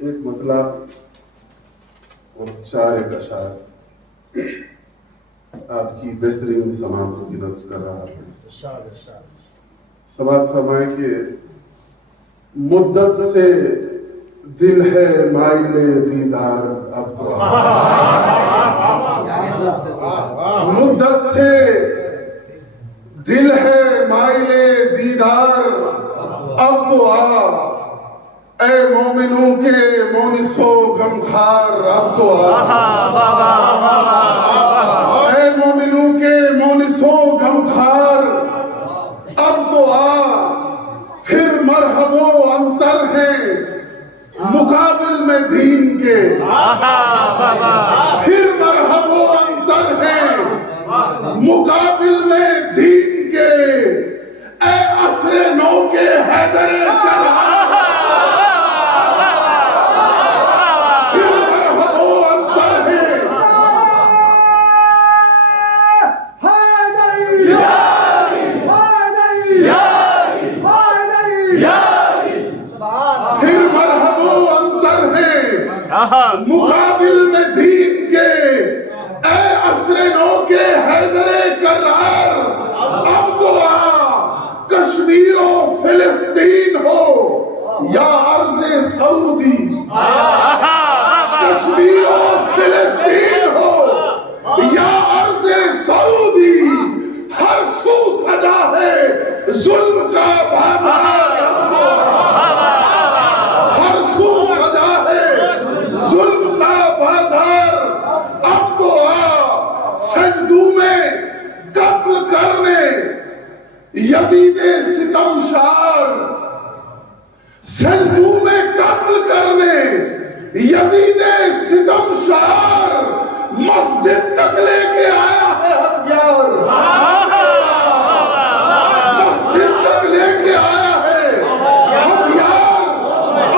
ایک مطلب اور 4 اشعار آپ کی بہترین سماعتوں کی نظر کر رہا ہے. سماعت فرمائیں کہ مدت سے دل ہے مائل دیدار اب تو مدت سے دل ہے مائل دیدار اب تو اے مومنوں کے مونسو غمخوار اب تو اے مومنوں کے مونسو غمخوار اب تو پھر مرحب و انتر ہیں مقابل میں دین کے پھر مرحب و انتر ہیں مقابل میں دین کے اے عصر نو کے حیدر کرار مقابل میں دین کے اے عصر نو کے حیدر کرار اب تو کشمیر و فلسطین ہو یا عرض سعودی کشمیر و فلسطین ہو یا عرض سعودی ہر سو سجا ہے ظلم کا بازار یزید ستم شار سجدوں میں قتل کرنے یزید ستم شار مسجد تک لے کے آیا ہے ہتھیار مسجد تک لے کے آیا ہے ہتھیار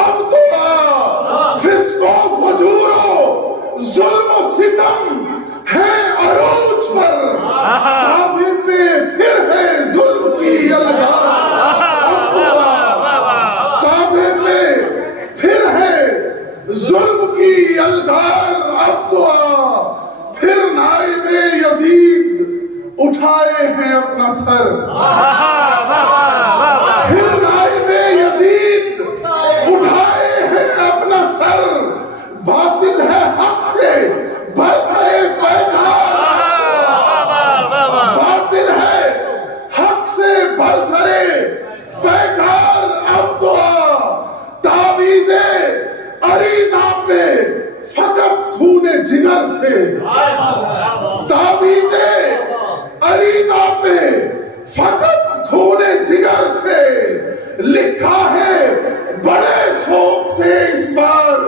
اب تو فسق و فجور و ظلم و ستم ہے عروج پر کعبے پہ پھر ہے ظلم کی الغار کعبے پہ پھر ہے ظلم کی الغار اب تو پھر نائب یزید اٹھائے ہیں اپنا سر پھر نائب یزید اٹھائے ہیں اپنا سر باطل ہے حق سے برسرے پیغار باطل ہے حق سے برسرے پیغار اب تو تعویذ عریضہ پہ فقط خون جگر سے تعویذ عریضہ پہ فقط خون جگر سے لکھا ہے بڑے شوق سے اس بار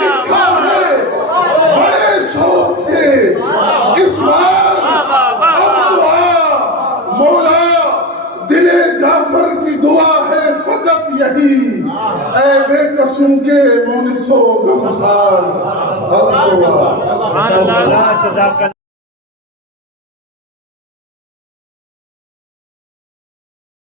لکھا ہے بڑے شوق سے اس بار مولا دل جعفر کی دعا ہے فقط یہی اے بے قسم کے مونسو غمخوار اب تو